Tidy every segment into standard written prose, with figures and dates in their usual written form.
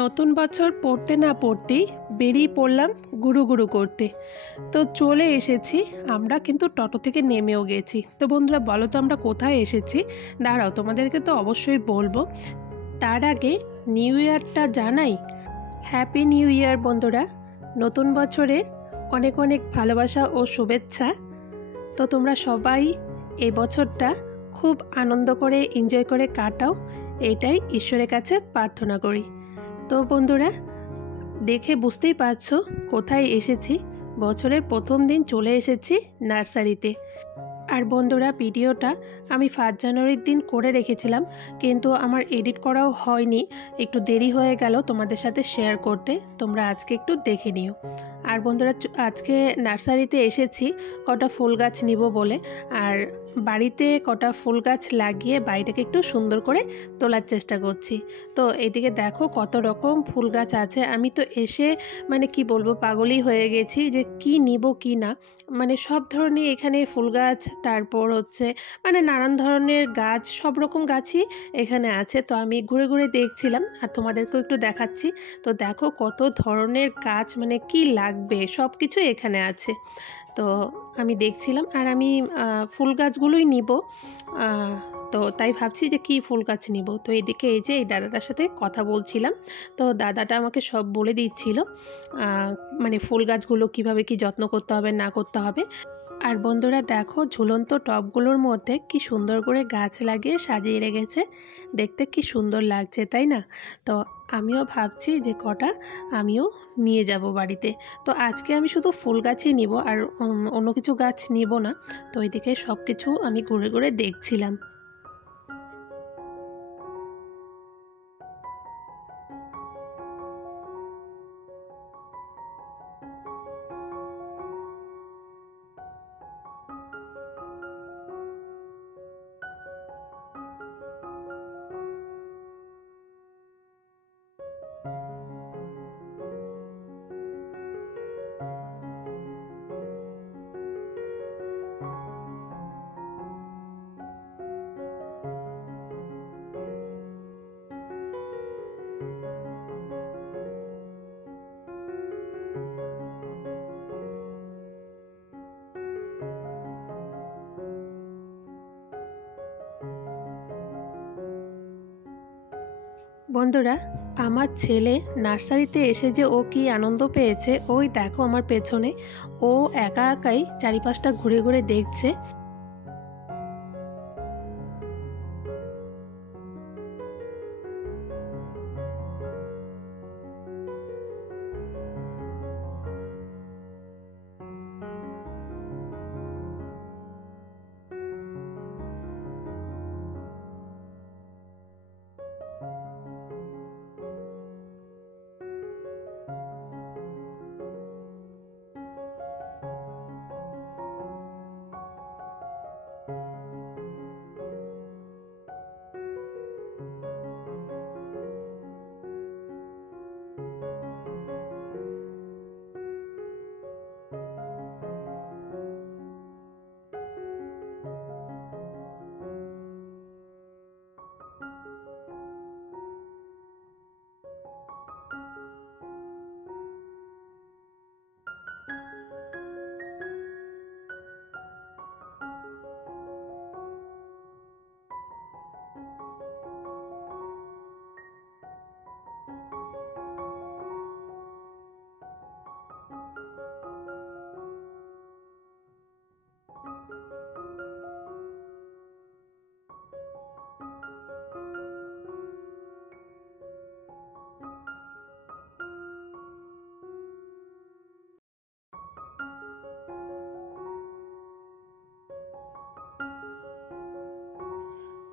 নতুন বছর পড়তে না পড়তেই বেরিয়ে পড়লাম গুরু গুরু করতে। তো চলে এসেছি আমরা, কিন্তু টোটো থেকে নেমেও গেছি। তো বন্ধুরা বলো তো আমরা কোথায় এসেছি? দাঁড়াও, তোমাদেরকে তো অবশ্যই বলবো। তার আগে নিউ ইয়ারটা জানাই। হ্যাপি নিউ ইয়ার বন্ধুরা, নতুন বছরের অনেক অনেক ভালোবাসা ও শুভেচ্ছা। তো তোমরা সবাই এই বছরটা খুব আনন্দ করে এনজয় করে কাটাও, এটাই ঈশ্বরের কাছে প্রার্থনা করি। তো বন্ধুরা দেখে বুঝতেই পারছো কোথায় এসেছি। বছরের প্রথম দিন চলে এসেছি নার্সারিতে। আর বন্ধুরা ভিডিওটা আমি 1 জানুয়ারির দিন করে রেখেছিলাম, কিন্তু আমার এডিট করাও হয়নি, একটু দেরি হয়ে গেল তোমাদের সাথে শেয়ার করতে। তোমরা আজকে একটু দেখে নিও। আর বন্ধুরা আজকে নার্সারিতে এসেছি কটা ফুল গাছ নিব বলে, আর বাড়িতে কটা ফুল গাছ লাগিয়ে বাড়িটাকে একটু সুন্দর করে তোলার চেষ্টা করছি। তো এদিকে দেখো কত রকম ফুল গাছ আছে। আমি তো এসে মানে কি বলবো, পাগলই হয়ে গেছি যে কি নিব কি না। মানে সব ধরনের এখানে ফুল গাছ, তারপর হচ্ছে মানে নানান ধরনের গাছ, সব রকম গাছই এখানে আছে। তো আমি ঘুরে ঘুরে দেখছিলাম আর তোমাদেরকেও একটু দেখাচ্ছি। তো দেখো কত ধরনের গাছ, মানে কি লাগবে সব কিছু এখানে আছে। তো আমি দেখছিলাম আর আমি ফুল গাছগুলোই নিব। তো তাই ভাবছি যে কি ফুল গাছ নিব। তো এদিকে এই যে এই দাদাটার সাথে কথা বলছিলাম। তো দাদাটা আমাকে সব বলে দিচ্ছিল, মানে ফুল গাছগুলো কিভাবে কি যত্ন করতে হবে না করতে হবে। আর বন্ধুরা দেখো ঝুলন্ত টবগুলোর মধ্যে কি সুন্দর করে গাছ লাগিয়ে সাজিয়ে রেখেছে, দেখতে কি সুন্দর লাগছে তাই না? তো আমিও ভাবছি যে কটা আমিও নিয়ে যাব বাড়িতে। তো আজকে আমি শুধু ফুল গাছই নিব, আর অন্য কিছু গাছ নিব না। তো এদিকে সব কিছু আমি ঘুরে ঘুরে দেখছিলাম। বন্ধুরা আমার ছেলে নার্সারিতে এসে যে ও কি আনন্দ পেয়েছে, ওই দেখো আমার পেছনে ও একা একাই চারিপাশটা ঘুরে ঘুরে দেখছে।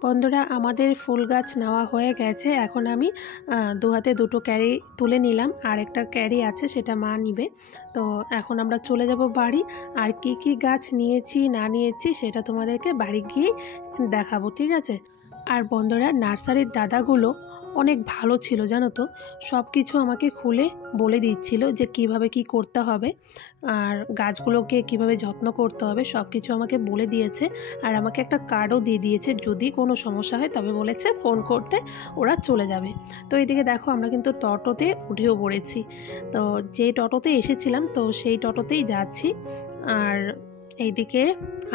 বন্ধুরা আমাদের ফুল গাছ নেওয়া হয়ে গেছে। এখন আমি 2 হাতে 2টো ক্যারি তুলে নিলাম, আর একটা ক্যারি আছে সেটা মা নিবে। তো এখন আমরা চলে যাব বাড়ি, আর কি কি গাছ নিয়েছি না নিয়েছি সেটা তোমাদেরকে বাড়ি গিয়ে দেখাবো, ঠিক আছে? আর বন্ধুরা নার্সারির দাদাগুলো অনেক ভালো ছিল জানো তো, সব কিছু আমাকে খুলে বলে দিচ্ছিল যে কিভাবে কি করতে হবে আর গাছগুলোকে কিভাবে যত্ন করতে হবে, সব কিছু আমাকে বলে দিয়েছে। আর আমাকে একটা কার্ডও দিয়ে দিয়েছে, যদি কোনো সমস্যা হয় তবে বলেছে ফোন করতে, ওরা চলে যাবে। তো এইদিকে দেখো আমরা কিন্তু টোটোতে উঠেও পড়েছি। তো যে টোটোতে এসেছিলাম তো সেই টোটোতেই যাচ্ছি। আর এইদিকে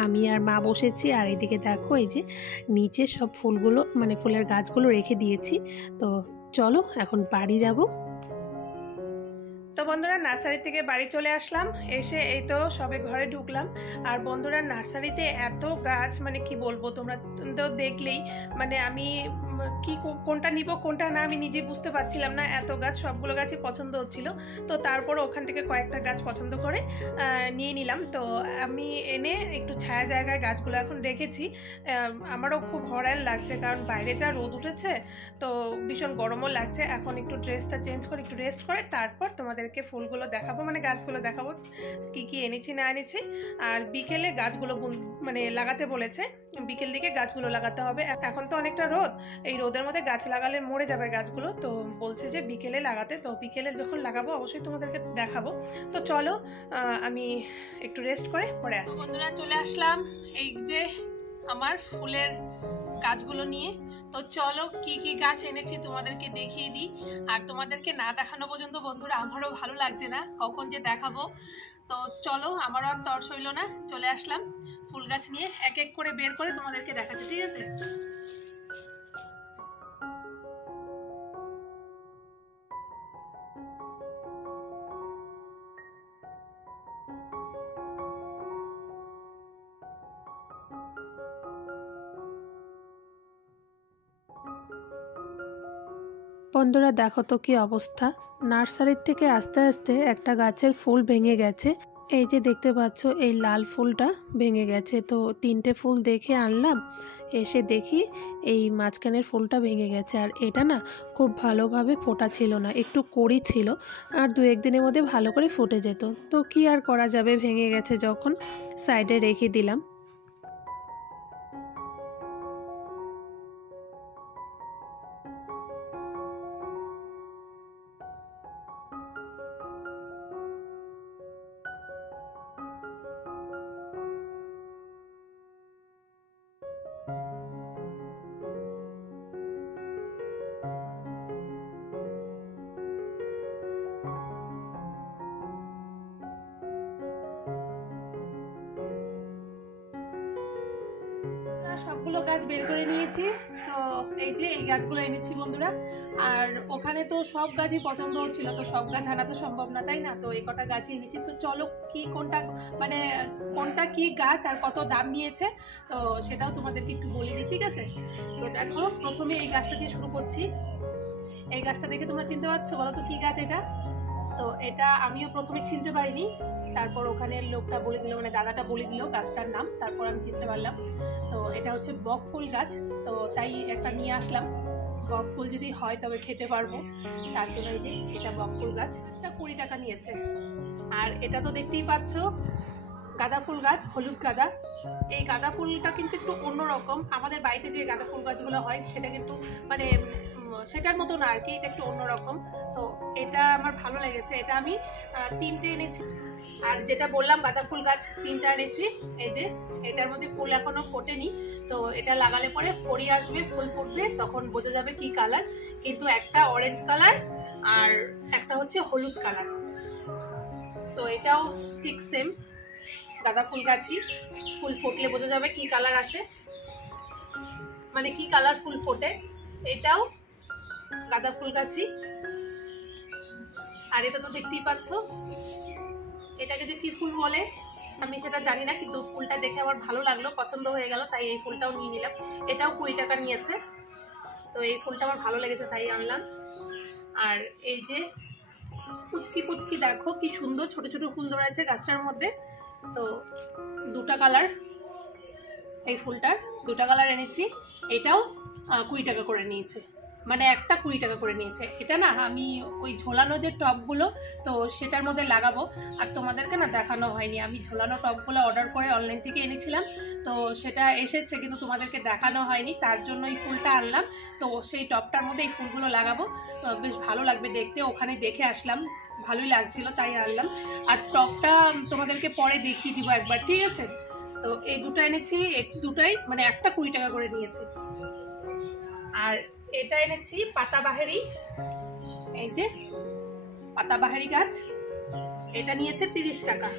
আমি আর মা বসেছি, আর এইদিকে দেখো এই যে নিচে সব ফুলগুলো মানে ফুলের গাছগুলো রেখে দিয়েছি। তো চলো এখন বাড়ি যাব। তো বন্ধুরা নার্সারি থেকে বাড়ি চলে আসলাম, এসে এই তো সবে ঘরে ঢুকলাম। আর বন্ধুরা নার্সারিতে এত গাছ মানে কি বলবো, তোমরা তো দেখলেই, মানে আমি কি কোনটা নিব কোনটা না আমি নিজে বুঝতে পারছিলাম না, এত গাছ, সবগুলো গাছই পছন্দ হচ্ছিল। তো তারপর ওখান থেকে কয়েকটা গাছ পছন্দ করে নিয়ে নিলাম। তো আমি এনে একটু ছায়া জায়গায় গাছগুলো এখন রেখেছি। আমারও খুব হয়রান লাগছে, কারণ বাইরে যা রোদ উঠেছে, তো ভীষণ গরমও লাগছে। এখন একটু ড্রেসটা চেঞ্জ করে একটু রেস্ট করে তারপর তোমাদেরকে ফুলগুলো দেখাবো, মানে গাছগুলো দেখাবো কি কি এনেছি না এনেছি। আর বিকেলে গাছগুলো মানে লাগাতে বলেছে, বিকেল দিকে গাছগুলো লাগাতে হবে। এখন তো অনেকটা রোদ, এই রোদের মধ্যে গাছ লাগালে মরে যাবে গাছগুলো, তো বলছে যে বিকেলে লাগাতে। তো বিকেলে যখন লাগাবো অবশ্যই তোমাদেরকে দেখাবো। তো চলো আমি একটু রেস্ট করে পরে আসবো। বন্ধুরা চলে আসলাম এই যে আমার ফুলের গাছগুলো নিয়ে। তো চলো কি কি গাছ এনেছি তোমাদেরকে দেখিয়ে দিই। আর তোমাদেরকে না দেখানো পর্যন্ত বন্ধুরা আমারও ভালো লাগছে না, কখন যে দেখাবো। তো চলো, আমারও আর তর সইল না, চলে আসলাম ফুল গাছ নিয়ে, এক এক করে বের করে তোমাদেরকে দেখাচ্ছি, ঠিক আছে? বন্ধুরা দেখো তো কি অবস্থা, নার্সারির থেকে আস্তে আস্তে একটা গাছের ফুল ভেঙে গেছে। এই যে দেখতে পাচ্ছ এই লাল ফুলটা ভেঙে গেছে। তো 3টে ফুল দেখে আনলাম, এসে দেখি এই মাঝখানের ফুলটা ভেঙে গেছে। আর এটা না খুব ভালোভাবে ফোটা ছিল না, একটু কড়ি ছিল, আর 2-1 দিনের মধ্যে ভালো করে ফুটে যেত। তো কি আর করা যাবে, ভেঙে গেছে যখন সাইডে রেখে দিলাম। সবগুলো গাছ বের করে নিয়েছি। তো এই যে এই গাছগুলো এনেছি বন্ধুরা। আর ওখানে তো সব গাছই পছন্দ হচ্ছিল, তো সব গাছ আনা তো সম্ভব না, তাই না? তো এই কটা গাছই এনেছি। তো চলো কি কোনটা মানে কোনটা কি গাছ আর কত দাম নিয়েছে তো সেটাও তোমাদেরকে একটু বলে দিই, ঠিক আছে? তো দেখো প্রথমে এই গাছটা দিয়ে শুরু করছি। এই গাছটা দেখে তোমরা চিনতে পারছো? বলো তো কি গাছ এটা? তো এটা আমিও প্রথমে চিনতে পারিনি, তারপর ওখানে লোকটা বলে দিল, মানে দাদাটা বলে দিল গাছটার নাম, তারপর আমি চিনতে পারলাম। তো এটা হচ্ছে বক ফুল গাছ, তো তাই একটা নিয়ে আসলাম। বক ফুল যদি হয় তবে খেতে পারবো, তার জন্য এই যে এটা বক ফুল গাছ। এটা 20 টাকা নিয়েছে। আর এটা তো দেখতেই পাচ্ছ গাঁদা ফুল গাছ, হলুদ গাঁদা। এই গাঁদা ফুলটা কিন্তু একটু অন্যরকম, আমাদের বাড়িতে যে গাঁদা ফুল গাছগুলো হয় সেটা কিন্তু মানে সেটার মতো না আর কি, এটা একটু অন্যরকম। তো এটা আমার ভালো লেগেছে, এটা আমি 3টে এনেছি। আর যেটা বললাম গাঁদা ফুল গাছ 3টা এনেছি। এই যে এটার মধ্যে ফুল এখনো ফোটেনি, তো এটা লাগালে পরে পরি আসবে, ফুল ফুটবে, তখন বোঝা যাবে কি কালার। কিন্তু একটা অরেঞ্জ কালার আর একটা হচ্ছে হলুদ কালার। তো এটাও ঠিক সেম গাঁদা ফুল গাছই, ফুল ফুটলে বোঝা যাবে কি কালার আসে, মানে কি কালার ফুল ফোটে। এটাও গাঁদা ফুল গাছই। আর এটা তো দেখতেই পাচ্ছ, এটাকে যে কি ফুল বলে আমি সেটা জানি না, কিন্তু ফুলটা দেখে আমার ভালো লাগলো, পছন্দ হয়ে গেল, তাই এই ফুলটাও নিয়ে নিলাম। এটাও 20 টাকা নিয়েছে। তো এই ফুলটা আমার ভালো লেগেছে তাই আনলাম। আর এই যে পুচকি পুচকি দেখো কি সুন্দর ছোট ছোট ফুল ধরেছে গাছটার মধ্যে। তো 2টা কালার, এই ফুলটার 2টা কালার এনেছি। এটাও 20 টাকা করে নিয়েছে। মানে একটা 20 টাকা করে নিয়েছে। এটা না আমি ওই ঝোলানো যে টবগুলো তো সেটার মধ্যে লাগাবো। আর তোমাদেরকে না দেখানো হয়নি, আমি ঝোলানো টবগুলো অর্ডার করে অনলাইন থেকে এনেছিলাম, তো সেটা এসেছে কিন্তু তোমাদেরকে দেখানো হয়নি, তার জন্য এই ফুলটা আনলাম। তো সেই টবটার মধ্যে এই ফুলগুলো লাগাবো, বেশ ভালো লাগবে দেখতে। ওখানে দেখে আসলাম, ভালোই লাগছিল তাই আনলাম। আর টবটা তোমাদেরকে পরে দেখিয়ে দিব একবার, ঠিক আছে? তো এই দুটো এনেছি, এই দুটাই মানে একটা 20 টাকা করে নিয়েছে। আর এটা এনেছি পাতাবাহারি, এই যে পাতাবাহারি গাছ, এটা নিয়েছে 30 টাকা।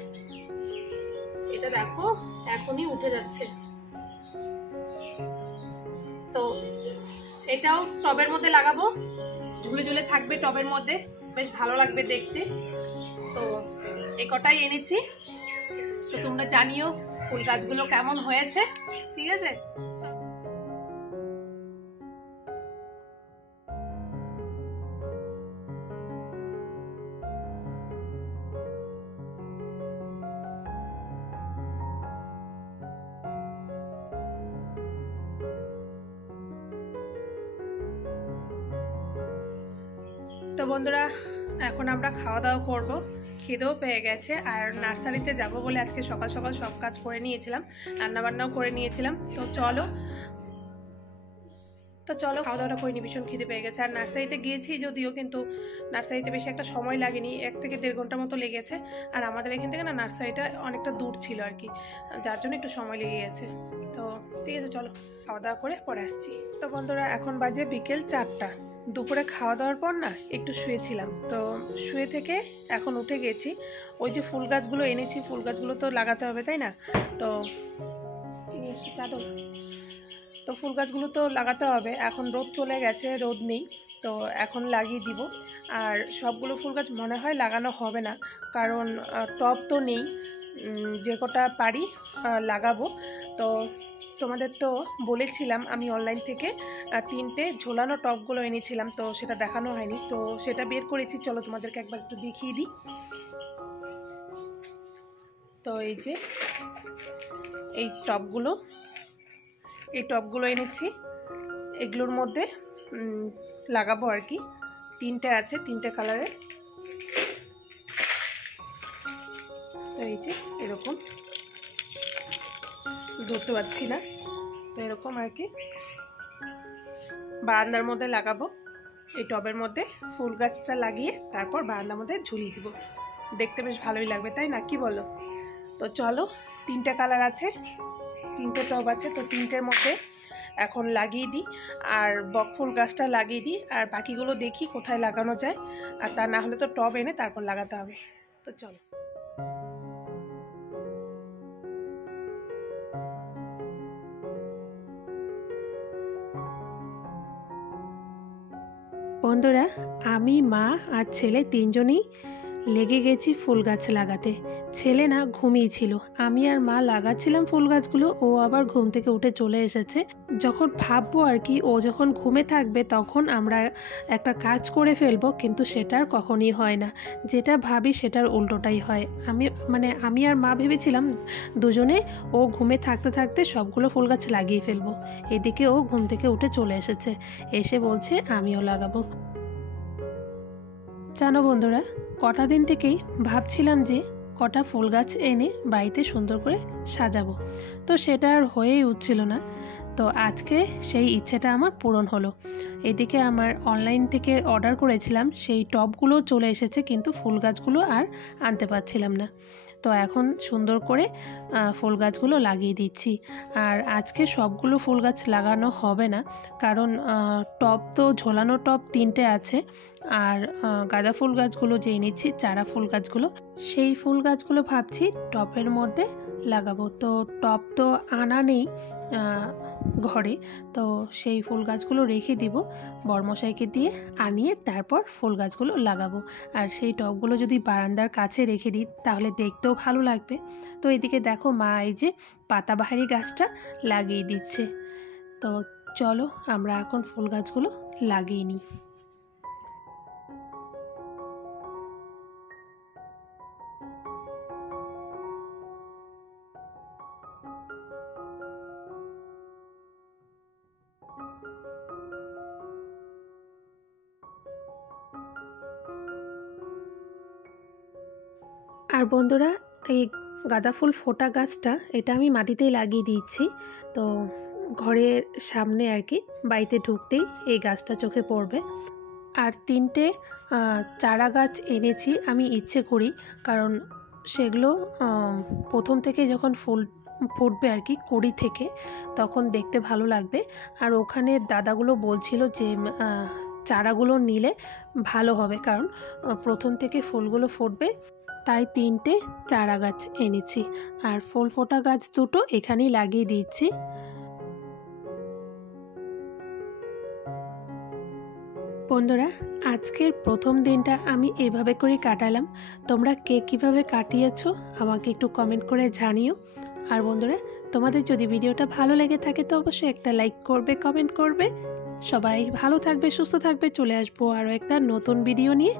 এটা দেখো এখনই উঠে যাচ্ছে। তো এটাও টবের মধ্যে লাগাবো, ঝুলে ঝুলে থাকবে টবের মধ্যে, বেশ ভালো লাগবে দেখতে। তো এ কটাই এনেছি। তো তোমরা জানিও ফুল গাছগুলো কেমন হয়েছে, ঠিক আছে? তো বন্ধুরা এখন আমরা খাওয়া দাওয়া করবো, খিদেও পেয়ে গেছে। আর নার্সারিতে যাব বলে আজকে সকাল সকাল সব কাজ করে নিয়েছিলাম, রান্নাবান্নাও করে নিয়েছিলাম। তো চলো খাওয়া দাওয়াটা করে নি, ভীষণ খিদে পেয়ে গেছে। আর নার্সারিতে গিয়েছি যদিও, কিন্তু নার্সারিতে বেশি একটা সময় লাগেনি, 1 থেকে 1.5 ঘন্টা মতো লেগেছে। আর আমাদের এখান থেকে না নার্সারিটা অনেকটা দূর ছিল আর কি, যার জন্য একটু সময় লেগে গেছে। তো ঠিক আছে, চলো খাওয়া দাওয়া করে পরে আসছি। তো বন্ধুরা এখন বাজে বিকেল 4টা। দুপুরে খাওয়া দাওয়ার পর না একটু শুয়েছিলাম, তো শুয়ে থেকে এখন উঠে গেছি। ওই যে ফুল গাছগুলো এনেছি, ফুল গাছগুলো তো লাগাতে হবে তাই না? তো চাদর, তো ফুল গাছগুলো তো লাগাতে হবে। এখন রোদ চলে গেছে, রোদ নেই, তো এখন লাগিয়ে দিব। আর সবগুলো ফুল গাছ মনে হয় লাগানো হবে না, কারণ টব তো নেই, যে কটা পারি লাগাবো। তো তোমাদের তো বলেছিলাম আমি অনলাইন থেকে 3টে ঝোলানো টবগুলো এনেছিলাম, তো সেটা দেখানো হয়নি, তো সেটা বের করেছি। চলো তোমাদেরকে একবার একটু দেখিয়ে দিই। তো এই যে এই টবগুলো এনেছি, এগুলোর মধ্যে লাগাবো আর কি। 3টে আছে, 3টে কালারের। তো এই যে এরকম, ধরতে পারছি না, তো এরকম আর কি বারান্দার মধ্যে লাগাবো। এই টবের মধ্যে ফুল গাছটা লাগিয়ে তারপর বারান্দার মধ্যে ঝুলিয়ে দিব, দেখতে বেশ ভালোই লাগবে তাই না, কি বলো? তো চলো, 3টে কালার আছে, 3টে টব আছে, তো 3টের মধ্যে এখন লাগিয়ে দিই। আর বকফুল গাছটা লাগিয়ে দিই, আর বাকিগুলো দেখি কোথায় লাগানো যায়। আর তা না হলে তো টব এনে তারপর লাগাতে হবে। তো চলো। বন্ধুরা আমি, মা আর ছেলে 3জনেই লেগে গেছি ফুল গাছ লাগাতে। ছেলে না ঘুমিয়েছিল, আমি আর মা লাগাচ্ছিলাম ফুল গাছগুলো, ও আবার ঘুম থেকে উঠে চলে এসেছে। যখন ভাববো আর কি ও যখন ঘুমে থাকবে তখন আমরা একটা কাজ করে ফেলবো, কিন্তু সেটার কখনই হয় না। যেটা ভাবি সেটার উল্টোটাই হয়। আমি আর মা ভেবেছিলাম দুজনে ও ঘুমে থাকতে থাকতে সবগুলো ফুল গাছ লাগিয়ে ফেলবো। এদিকে ও ঘুম থেকে উঠে চলে এসেছে, এসে বলছে আমিও লাগাবো। জানো বন্ধুরা, কটা দিন থেকেই ভাবছিলাম যে কটা ফুল গাছ এনে বাড়িতে সুন্দর করে সাজাবো, তো সেটা আর হয়েই উঠছিল না। তো আজকে সেই ইচ্ছেটা আমার পূরণ হলো। এদিকে আমার অনলাইন থেকে অর্ডার করেছিলাম, সেই টবগুলো চলে এসেছে, কিন্তু ফুল গাছগুলো আর আনতে পারছিলাম না। তো এখন সুন্দর করে ফুল গাছগুলো লাগিয়ে দিচ্ছি। আর আজকে সবগুলো ফুল গাছ লাগানো হবে না, কারণ টব তো ঝোলানো টব 3টে আছে। আর গাঁদা ফুল গাছগুলো যে এনেছি, চারা ফুল গাছগুলো, সেই ফুল গাছগুলো ভাবছি টবের মধ্যে লাগাবো। তো টব তো আনা নেই ঘরে, তো সেই ফুল গাছগুলো রেখে দিব, বড়মশাইকে দিয়ে আনিয়ে তারপর ফুল গাছগুলো লাগাবো। আর সেই টবগুলো যদি বারান্দার কাছে রেখে দিই তাহলে দেখতেও ভালো লাগবে। তো এদিকে দেখো মা এই যে পাতাবাহারি গাছটা লাগিয়ে দিচ্ছে। তো চলো আমরা এখন ফুল গাছগুলো লাগিয়ে নিই। আর বন্ধুরা, এই গাঁদা ফুল ফোটা গাছটা এটা আমি মাটিতেই লাগিয়ে দিয়েছি। তো ঘরের সামনে আর কি, বাড়িতে ঢুকতেই এই গাছটা চোখে পড়বে। আর 3টে চারা গাছ এনেছি আমি ইচ্ছে করি, কারণ সেগুলো প্রথম থেকে যখন ফুল ফুটবে আর কি কুড়ি থেকে, তখন দেখতে ভালো লাগবে। আর ওখানে দাদাগুলো বলছিল যে চারাগুলো নিলে ভালো হবে, কারণ প্রথম থেকে ফুলগুলো ফুটবে, তাই 3টে চারা গাছ এনেছি। আর ফুল ফোটা গাছ দুটো এখানেই লাগিয়ে দিচ্ছি। বন্ধুরা, আজকের প্রথম দিনটা আমি এভাবে করে কাটালাম। তোমরা কে কীভাবে কাটিয়েছো আমাকে একটু কমেন্ট করে জানিও। আর বন্ধুরা, তোমাদের যদি ভিডিওটা ভালো লেগে থাকে তো অবশ্যই একটা লাইক করবে, কমেন্ট করবে। সবাই ভালো থাকবে, সুস্থ থাকবে। চলে আসবো আরও একটা নতুন ভিডিও নিয়ে।